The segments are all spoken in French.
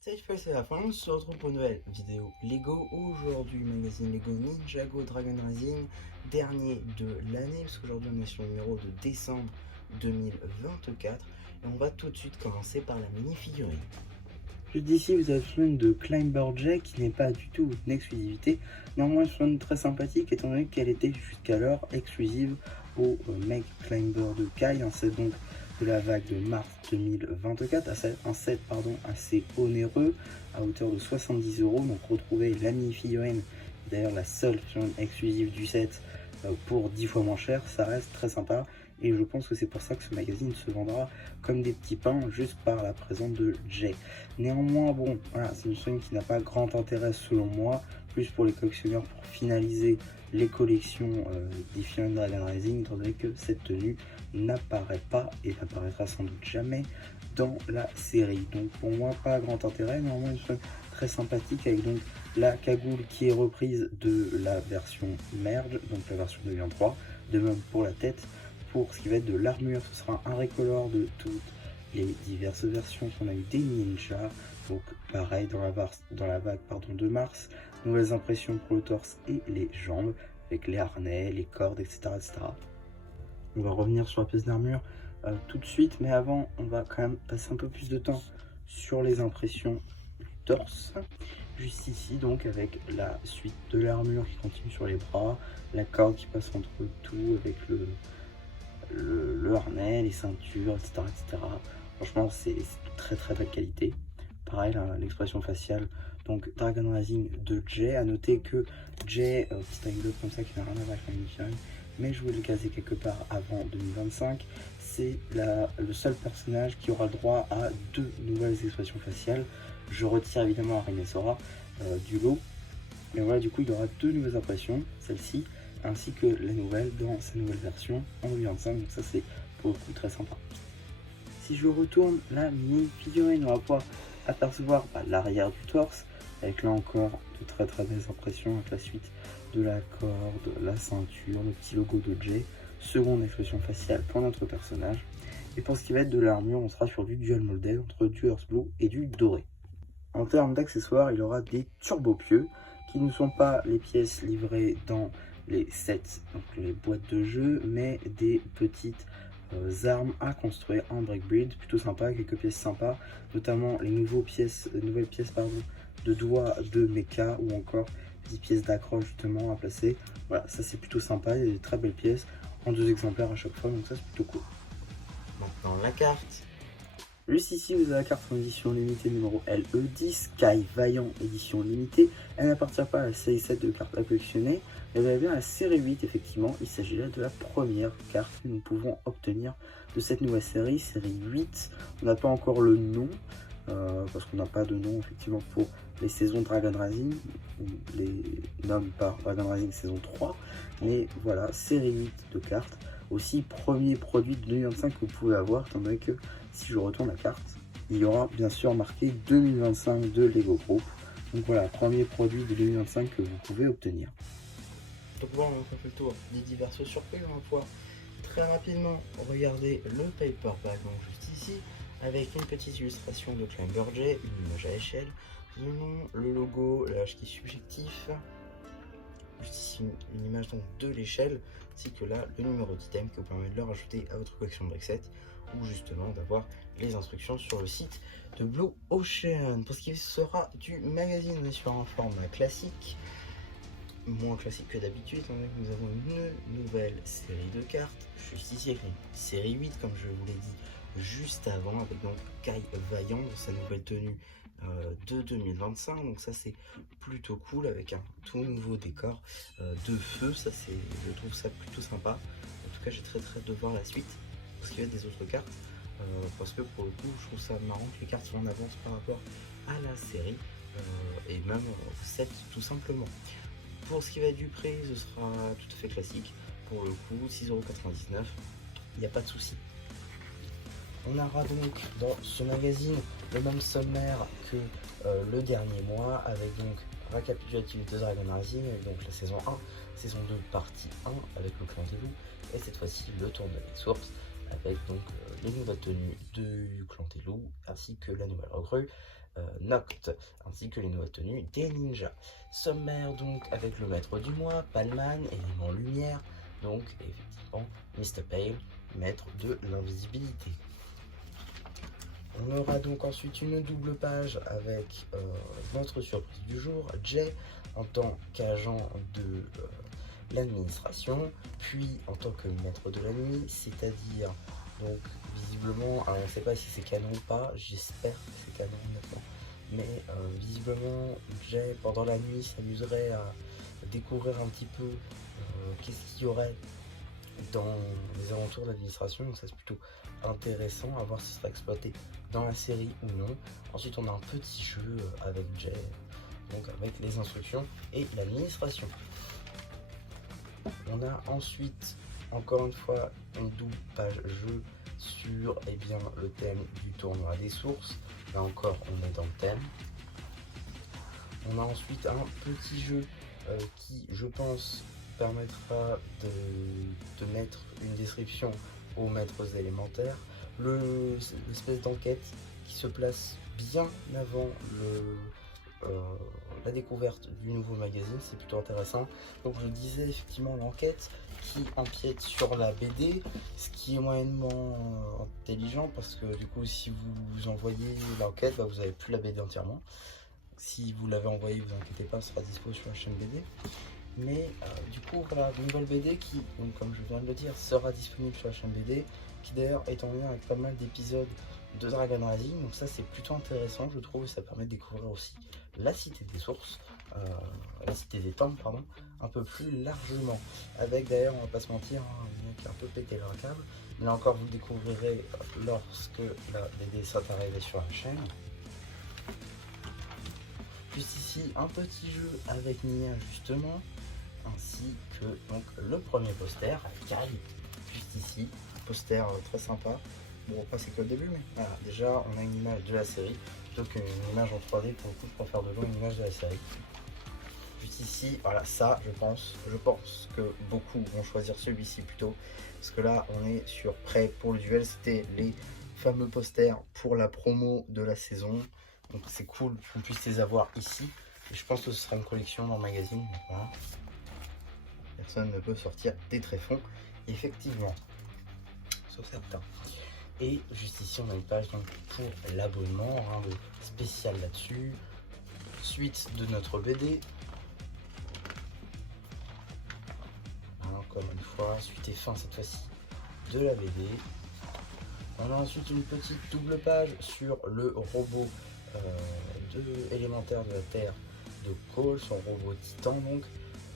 Salut, c'est la fin, on se retrouve pour une nouvelle vidéo Lego. Aujourd'hui, magazine Lego Ninjago Dragon Rising, dernier de l'année, parce qu'aujourd'hui on est sur le numéro de décembre 2024. Et on va tout de suite commencer par la mini-figurine. Juste d'ici, vous avez une de Climber J qui n'est pas du tout une exclusivité. Néanmoins, une très sympathique étant donné qu'elle était jusqu'alors exclusive au Meg Climber de Kai, un set donc de la vague de mars 2024, un set assez onéreux à hauteur de 70 €. Donc retrouver la mini-figurine, d'ailleurs la seule figurine exclusive du set pour 10 fois moins cher, ça reste très sympa. Et je pense que c'est pour ça que ce magazine se vendra comme des petits pains juste par la présence de Jay. Néanmoins, bon, voilà, c'est une figurine qui n'a pas grand intérêt selon moi, plus pour les collectionneurs pour finaliser les collections des figurines Dragon Rising, étant donné que cette tenue n'apparaît pas et n'apparaîtra sans doute jamais dans la série. Donc pour moi, pas grand intérêt. Néanmoins, une figurine très sympathique avec donc la cagoule qui est reprise de la version Merge, donc la version 2.3, de même pour la tête. Pour ce qui va être de l'armure, ce sera un recolor de toutes les diverses versions qu'on a eu des ninjas. Donc pareil dans la vague de mars, nouvelles impressions pour le torse et les jambes, avec les harnais, les cordes, etc. On va revenir sur la pièce d'armure tout de suite, mais avant, on va quand même passer un peu plus de temps sur les impressions du torse. Juste ici, donc, avec la suite de l'armure qui continue sur les bras, la corde qui passe entre tout, avec le harnais, les ceintures, etc. Franchement, c'est de très belle qualité. Pareil, l'expression faciale, donc Dragon Rising de Jay. À noter que Jay, petite anecdote comme ça qui n'a rien à voir avec la mini-figurine, mais je voulais le caser quelque part avant 2025. C'est le seul personnage qui aura le droit à 2 nouvelles expressions faciales. Je retire évidemment Arine Sora du lot. Mais voilà, du coup, il y aura 2 nouvelles impressions, celle-ci, ainsi que la nouvelle dans sa nouvelle version en 2025. Donc ça, c'est pour le coup très sympa. Si je retourne la mini-figurine, on va pouvoir apercevoir l'arrière du torse, avec là encore de très belles impressions, avec la suite de la corde, la ceinture, le petit logo de Jay, seconde expression faciale pour notre personnage. Et pour ce qui va être de l'armure, on sera sur du dual molded entre du Earth Blue et du doré. En termes d'accessoires, il aura des turbopieux qui ne sont pas les pièces livrées dans les sets, donc les boîtes de jeu, mais des petites armes à construire en break build, plutôt sympa, quelques pièces sympas, notamment les nouvelles pièces de doigts de mecha ou encore des pièces d'accroche justement à placer. Voilà, ça c'est plutôt sympa, il y a des très belles pièces en 2 exemplaires à chaque fois, donc ça c'est plutôt cool. Maintenant, la carte. Juste ici, vous avez la carte en édition limitée numéro LE10, Kai Vaillant édition limitée. Elle n'appartient pas à la série 7 de cartes à collectionner, mais elle va bien à la série 8, effectivement. Il s'agit là de la première carte que nous pouvons obtenir de cette nouvelle série 8. On n'a pas encore le nom, parce qu'on n'a pas de nom, effectivement, pour les saisons Dragon Rising, ou les nomme par Dragon Rising saison 3. Mais voilà, série 8 de cartes. Aussi, premier produit de 2025 que vous pouvez avoir, étant donné que si je retourne la carte, il y aura bien sûr marqué 2025 de Lego Group. Donc voilà, premier produit de 2025 que vous pouvez obtenir. Donc voilà, on a fait le tour des diverses surprises. On va pouvoir très rapidement regarder le paperback, donc juste ici, avec une petite illustration de Climber J, une image à échelle, le nom, le logo, l'âge qui est subjectif, juste ici une image donc de l'échelle, ainsi que là le numéro d'item qui vous permet de le rajouter à votre collection de brick ou justement d'avoir les instructions sur le site de Blue Ocean. Pour ce qui sera du magazine, on est sur un format classique, moins classique que d'habitude, nous avons une nouvelle série de cartes, juste ici avec une série 8 comme je vous l'ai dit juste avant, avec donc Kai Vaillant dans sa nouvelle tenue de 2025, donc ça c'est plutôt cool avec un tout nouveau décor de feu, ça c'est, je trouve ça plutôt sympa. En tout cas j'ai très hâte de voir la suite pour ce qui va être des autres cartes, parce que pour le coup je trouve ça marrant que les cartes soient en avance par rapport à la série et même au set tout simplement. Pour ce qui va être du prix, ce sera tout à fait classique. Pour le coup, 6,99 €, il n'y a pas de souci. On aura donc dans ce magazine le même sommaire que le dernier mois, avec donc récapitulatif de Dragon Rising, avec donc la saison 1, saison 2 partie 1 avec le clan des loups, et cette fois-ci le tour de les sources, avec donc les nouvelles tenues du clan des loups, ainsi que la nouvelle recrue Noct, ainsi que les nouvelles tenues des ninjas. Sommaire donc avec le maître du mois, Palman, élément lumière, donc effectivement Mr. Pale, maître de l'invisibilité. On aura donc ensuite une double page avec notre surprise du jour, Jay en tant qu'agent de l'administration, puis en tant que maître de la nuit, c'est-à-dire donc visiblement, alors on ne sait pas si c'est canon ou pas, j'espère que c'est canon honnêtement, mais visiblement Jay pendant la nuit s'amuserait à découvrir un petit peu qu'est-ce qu'il y aurait dans les alentours de l'administration, donc ça c'est plutôt intéressant à voir si ça sera exploité dans la série ou non. Ensuite on a un petit jeu avec Jay, donc avec les instructions et l'administration. On a ensuite encore une fois une double page jeu sur le thème du tournoi des sources. Là encore on est dans le thème. On a ensuite un petit jeu qui je pense permettra de mettre une description aux maîtres élémentaires. L'espèce d'enquête qui se place bien avant la découverte du nouveau magazine, c'est plutôt intéressant. Donc je disais effectivement l'enquête qui empiète sur la BD, ce qui est moyennement intelligent parce que du coup si vous envoyez l'enquête, vous n'avez plus la BD entièrement. Si vous l'avez envoyé, vous inquiétez pas, ce sera dispo sur la chaîne BD. Mais du coup voilà, une nouvelle BD qui, donc, comme je viens de le dire, sera disponible sur la chaîne BD, qui d'ailleurs est en lien avec pas mal d'épisodes de Dragon Rising, donc ça c'est plutôt intéressant je trouve, et ça permet de découvrir aussi la cité des sources, la cité des temples pardon, un peu plus largement, avec d'ailleurs on va pas se mentir, un mec qui a un peu pété leur câble, mais là encore vous le découvrirez lorsque la BD sera arrivée sur la chaîne. Juste ici un petit jeu avec Nia justement, ainsi que donc le premier poster avec Kai, juste ici, un poster très sympa. Bon, pas c'est que le début, mais voilà, déjà on a une image de la série, plutôt qu'une image en 3D pour le coup, je préfère de loin une image de la série. Juste ici, voilà, ça je pense que beaucoup vont choisir celui-ci plutôt, parce que là on est sur prêt pour le duel, c'était les fameux posters pour la promo de la saison, donc c'est cool qu'on puisse les avoir ici, et je pense que ce sera une collection dans le magazine, voilà. Personne ne peut sortir des tréfonds, effectivement, sauf certains. Et juste ici on a une page donc pour l'abonnement, rien de spécial là-dessus. Suite de notre BD. Encore une fois, suite et fin cette fois-ci de la BD. On a ensuite une petite double page sur le robot élémentaire de la Terre de Cole, son robot Titan donc.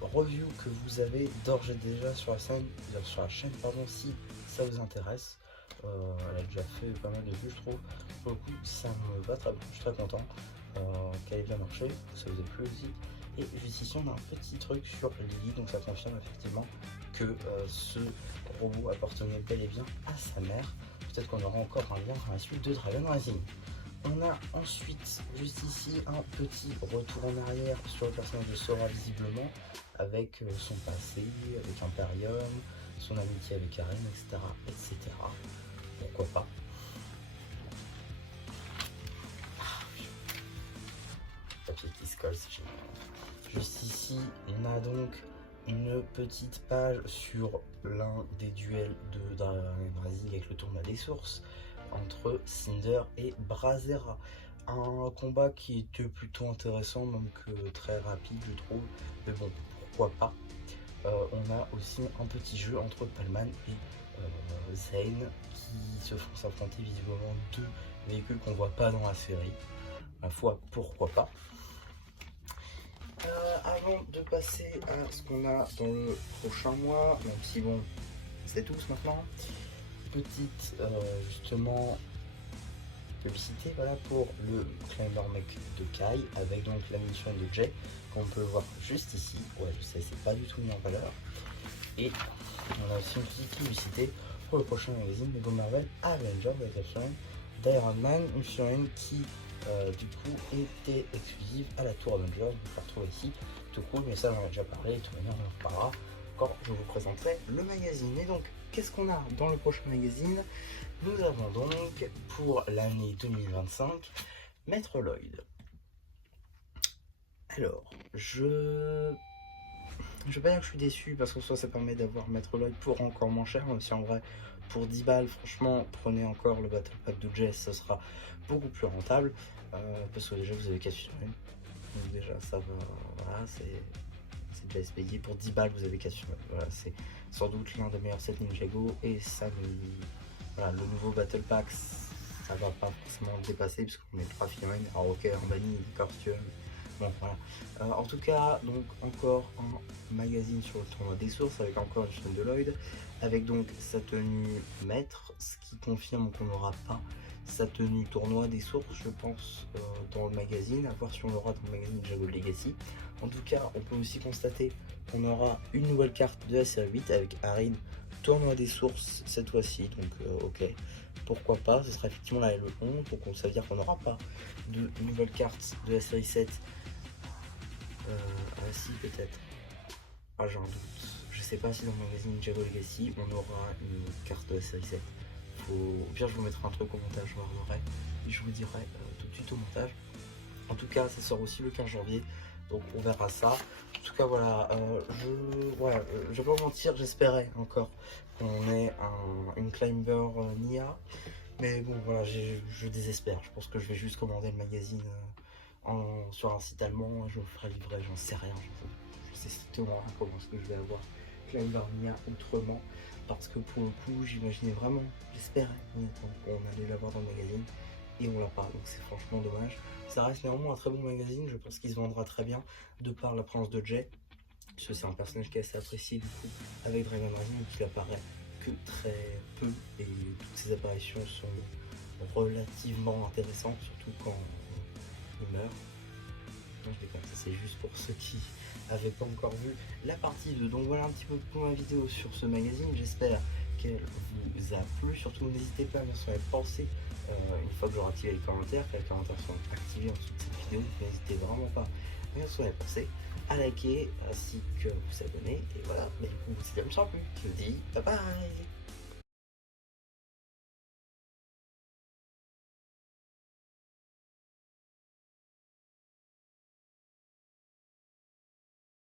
Review que vous avez d'ores et déjà sur la chaîne pardon, si ça vous intéresse. Elle a déjà fait pas mal de vues je trouve, pour le coup ça me va très bien, je suis très content qu'elle ait bien marché, ça vous a plu aussi. Et juste ici on a un petit truc sur Lily, donc ça confirme effectivement que ce robot appartenait bel et bien à sa mère. Peut-être qu'on aura encore un lien dans la suite de Dragon Rising. On a ensuite juste ici un petit retour en arrière sur le personnage de Sora visiblement, avec son passé, avec Imperium, son amitié avec Karen, etc. etc. Pourquoi pas. Papier qui se colle, c'est génial. Juste ici, on a donc une petite page sur l'un des duels de Dragon Rising avec le tournoi des sources entre Cinder et Brazzera. Un combat qui était plutôt intéressant, même que très rapide je trouve, mais bon, pourquoi pas. On a aussi un petit jeu entre Palman et Zane qui se font s'affronter visiblement deux véhicules qu'on voit pas dans la série. Ma foi, pourquoi pas. Avant de passer à ce qu'on a dans le prochain mois, même si bon, c'est tous maintenant, petite justement publicité voilà, pour le Climber Mech de Kai avec donc la mission de Jay qu'on peut voir juste ici. Ouais, je sais, c'est pas du tout mis en valeur. Et on a aussi une petite publicité pour le prochain magazine Lego Marvel Avengers avec la figurine d'Iron Man, une figurine qui du coup était exclusive à la Tour Avengers. On peut retrouver ici, tout cool, mais ça j'en ai déjà parlé, de toute manière on en reparlera quand je vous présenterai le magazine. Et donc qu'est-ce qu'on a dans le prochain magazine? Nous avons donc pour l'année 2025 Maître Lloyd. Alors, je vais pas dire que je suis déçu parce que soit ça permet d'avoir Maître Lloyd pour encore moins cher, même si en vrai pour 10 balles, franchement, prenez encore le Battle Pack de Jess, ça sera beaucoup plus rentable parce que déjà vous avez 4 figurines, donc déjà ça va, voilà, c'est déjà payé. Pour 10 balles, vous avez 4 figurines, voilà, c'est sans doute l'un des meilleurs sets Ninjago et ça voilà, le nouveau Battle Pack, ça va pas forcément le dépasser parce qu'on met 3 figurines. Alors, ok, en banni, d'accord, si tu veux. Bon, voilà. En tout cas, donc encore un magazine sur le tournoi des sources avec encore une chaîne de Lloyd, avec donc sa tenue maître, ce qui confirme qu'on n'aura pas sa tenue tournoi des sources, je pense, dans le magazine, à voir si on l'aura dans le magazine Jago Legacy. En tout cas, on peut aussi constater qu'on aura une nouvelle carte de la série 8 avec Arin, tournoi des sources cette fois-ci, donc ok, pourquoi pas, ce sera effectivement la L11, donc ça veut dire qu'on n'aura pas de nouvelles cartes de la série 7. Ah si, peut-être. Ah, j'en doute. Je sais pas si dans le magazine Jago Legacy on aura une carte de la série 7. Au pire, je vous mettrai un truc au montage, je regarderai et je vous dirai tout de suite au montage. En tout cas, ça sort aussi le 15 janvier, donc on verra ça. En tout cas, voilà, je vais pas mentir, j'espérais encore qu'on ait une Climber Nia. Mais bon, voilà, je désespère. Je pense que je vais juste commander le magazine sur un site allemand. Je me ferai livrer, j'en sais rien. Je sais strictement rien comment est-ce que je vais avoir Climber Nia autrement. Parce que pour le coup, j'imaginais vraiment, j'espérais qu'on allait l'avoir dans le magazine. Et on l'a pas, donc c'est franchement dommage. Ça reste néanmoins un très bon magazine, je pense qu'il se vendra très bien de par la présence de Jay, parce que c'est un personnage qui est assez apprécié du coup avec Dragon Rising, qui apparaît que très peu et toutes ses apparitions sont relativement intéressantes, surtout quand il meurt. Non, je déconne, ça c'est juste pour ceux qui n'avaient pas encore vu la partie 2. Donc voilà un petit peu pour ma vidéo sur ce magazine, j'espère qu'elle vous a plu. Surtout n'hésitez pas à me faire penser une fois que j'aurai activé les commentaires, que les commentaires sont activés en dessous de cette vidéo. N'hésitez vraiment pas à me faire penser, à liker ainsi que vous abonner. Et voilà, mais du coup, si ça me semble plus, je vous dis bye bye.